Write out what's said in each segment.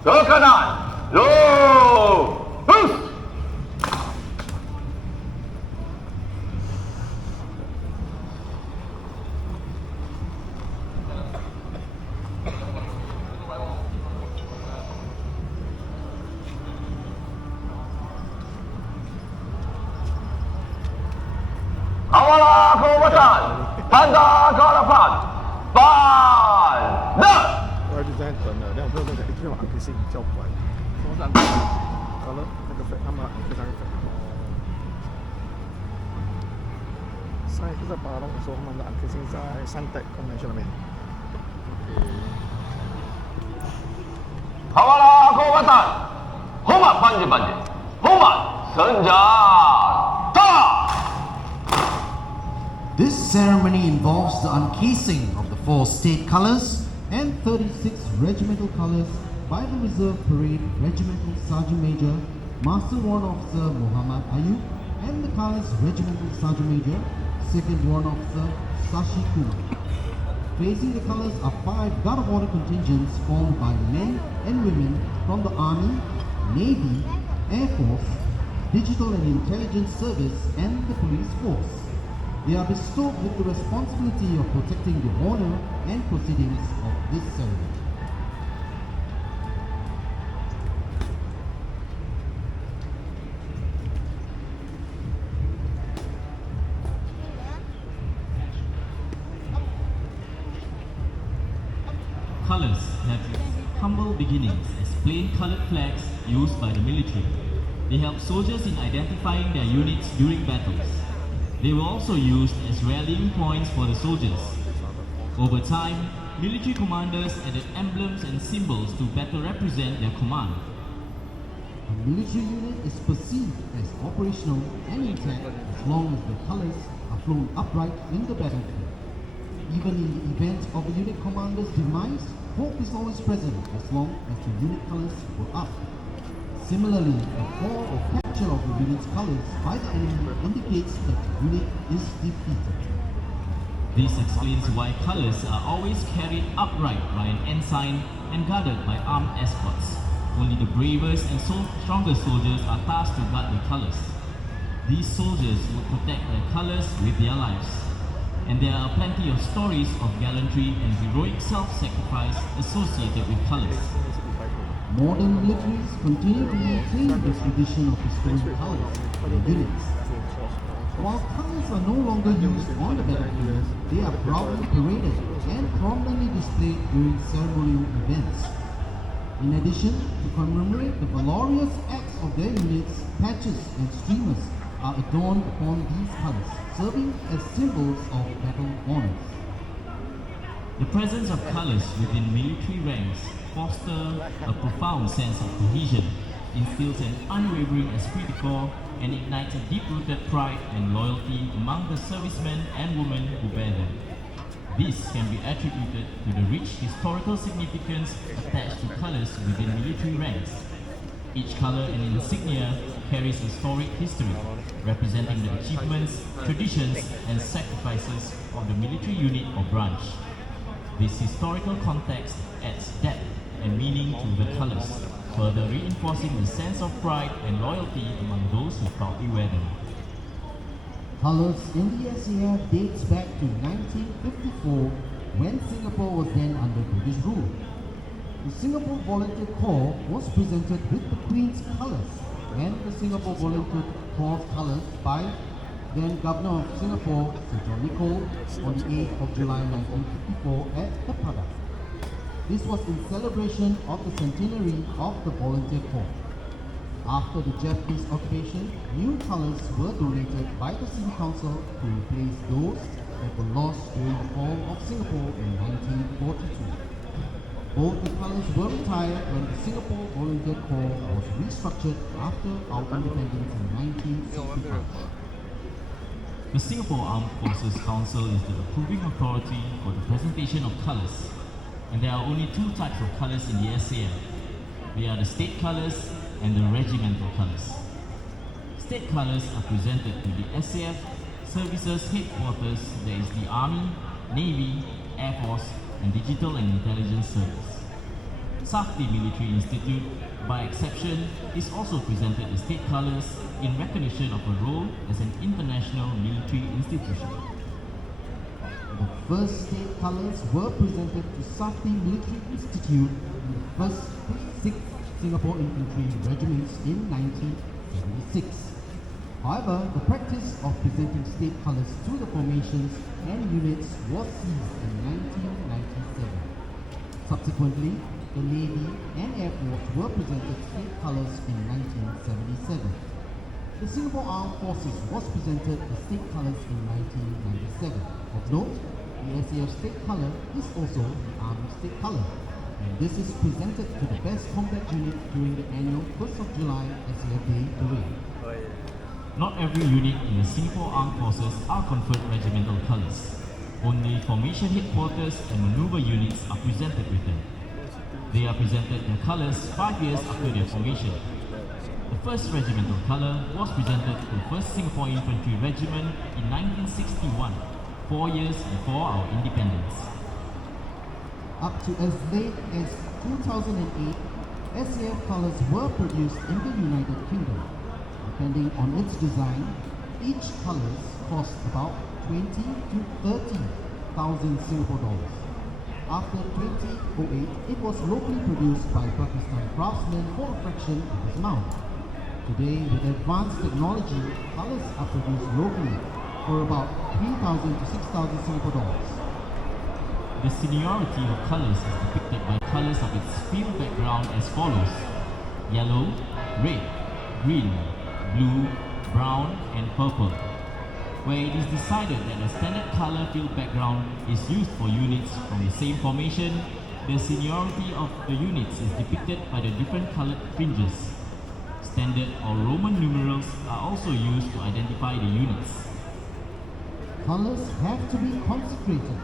ke kanan, lurus. Awalah kawasan, tanda ke depan, bandar. 我就在等了2分钟，才一定要按开心叫不完。好了，那个他们按非常快。saya kita parang so mandaan kasi sa Suntec Convention namin. Awalah kawasan, hormat panji-panji, hormat senjata. This ceremony involves the uncasing of the 4 state colours and 36 regimental colours by the Reserve Parade Regimental Sergeant Major Master Warrant Officer Muhammad Ayub and the Colours Regimental Sergeant Major Second Warrant Officer Sashi Kumar. Facing the colours are 5 Guard of Honor contingents formed by men and women from the Army, Navy, Air Force, Digital and Intelligence Service and the Police Force. They are bestowed with the responsibility of protecting the honor and proceedings of this ceremony. Colours have humble beginnings as plain coloured flags used by the military. They help soldiers in identifying their units during battles. They were also used as rallying points for the soldiers. Over time, military commanders added emblems and symbols to better represent their command. A military unit is perceived as operational and intact as long as the colours are flown upright in the battlefield. Even in the event of a unit commander's demise, hope is always present as long as the unit colours go up. Similarly, a fall or capture of the unit's colours by the enemy indicates that the unit is defeated. This explains why colours are always carried upright by an ensign and guarded by armed escorts. Only the bravest and strongest soldiers are tasked to guard the colours. These soldiers will protect their colours with their lives. And there are plenty of stories of gallantry and heroic self-sacrifice associated with colours. Modern militaries continue to maintain the tradition of restoring colours in units. While colours are no longer used on the battlefield, they are proudly paraded and prominently displayed during ceremonial events. In addition, to commemorate the valorous acts of their units, patches and streamers are adorned upon these colours, serving as symbols of battle honours. The presence of colours within military ranks fosters a profound sense of cohesion, instills an unwavering esprit de corps, and ignites a deep-rooted pride and loyalty among the servicemen and women who bear them. This can be attributed to the rich historical significance attached to colours within military ranks. Each colour and insignia carries historic history, representing the achievements, traditions, and sacrifices of the military unit or branch. This historical context adds depth and meaning to the colours, further reinforcing the sense of pride and loyalty among those who proudly wear them. Colours in the SAF dates back to 1954 when Singapore was then under British rule. The Singapore Volunteer Corps was presented with the Queen's colours and the Singapore Volunteer Corps colours by then Governor of Singapore, Sir John Nicol, on the 8th of July 1954 at the Padang. This was in celebration of the centenary of the Volunteer Corps. After the Japanese occupation, new colours were donated by the City Council to replace those that were lost during the fall of Singapore in 1942. Both the colours were retired when the Singapore Volunteer Corps was restructured after our independence in 1965. The Singapore Armed Forces Council is the approving authority for the presentation of colours, and there are only 2 types of colours in the SAF. They are the state colours and the regimental colours. State colours are presented to the SAF Services Headquarters, that is the Army, Navy, Air Force and Digital and Intelligence Service. Safety Military Institute, by exception, is also presented the state colours in recognition of a role as an international military institution. The first state colours were presented to Safety Military Institute in the 1st to 6th Singapore Infantry Regiments in 1976. However, the practice of presenting state colours to the formations and units was ceased in 1997. Subsequently, the Navy and Air Force were presented state colours in 1977. The Singapore Armed Forces was presented the state colours in 1997. Of note, the SAF state colour is also the Army state colour, and this is presented to the best combat unit during the annual 1st of July SAF Day parade. Not every unit in the Singapore Armed Forces are conferred regimental colours. Only formation headquarters and manoeuvre units are presented with them. They are presented their colours 5 years after their formation. The first regimental colour was presented to the 1st Singapore Infantry Regiment in 1961, 4 years before our independence. Up to as late as 2008, SAF colours were produced in the United Kingdom. Depending on its design, each colour cost about 20 to 30,000 Singapore dollars. After 2008, it was locally produced by Pakistan craftsmen for a fraction of this amount. Today, with advanced technology, colours are produced locally for about 3,000 to 6,000 Singapore dollars. The seniority of colours is depicted by colours of its field background as follows: yellow, red, green, blue, brown and purple. Where it is decided that a standard colour field background is used for units from the same formation, the seniority of the units is depicted by the different coloured fringes. Standard or Roman numerals are also used to identify the units. Colours have to be consecrated.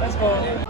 Let's go.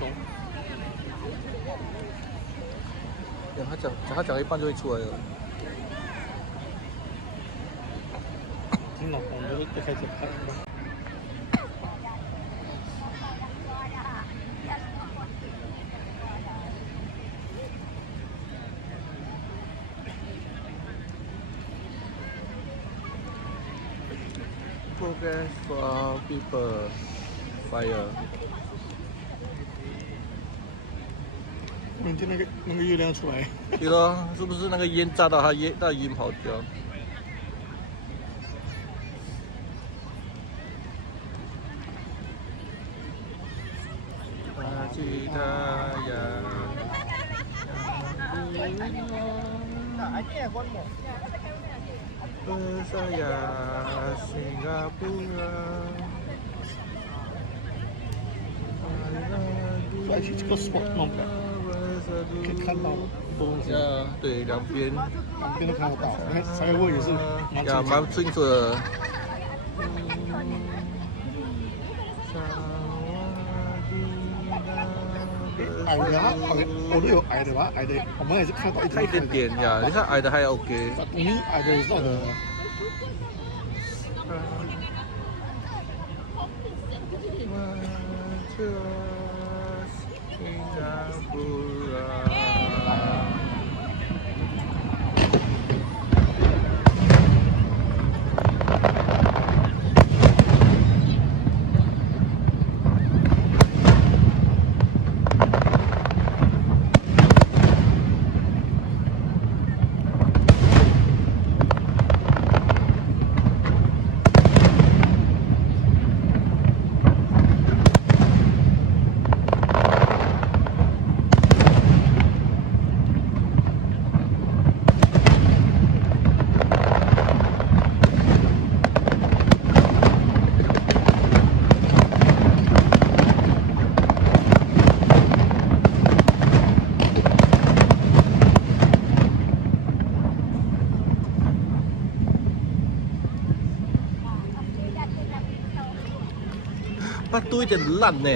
钟。他讲一半就会出来了。听老公就开始拍。Progress for people fire。明天那个月亮出来。对咯，是不是那个烟炸到他烟跑掉？记得呀。Saya Singapura。而且这个 spot 弄的，可以看到东西。对，两边都看得到。柴油味也是蛮清楚的。矮的啊，我都有矮的吧，矮的我们也是看到一点点呀。你看矮的还 OK。你矮的也是的。它都有点烂呢。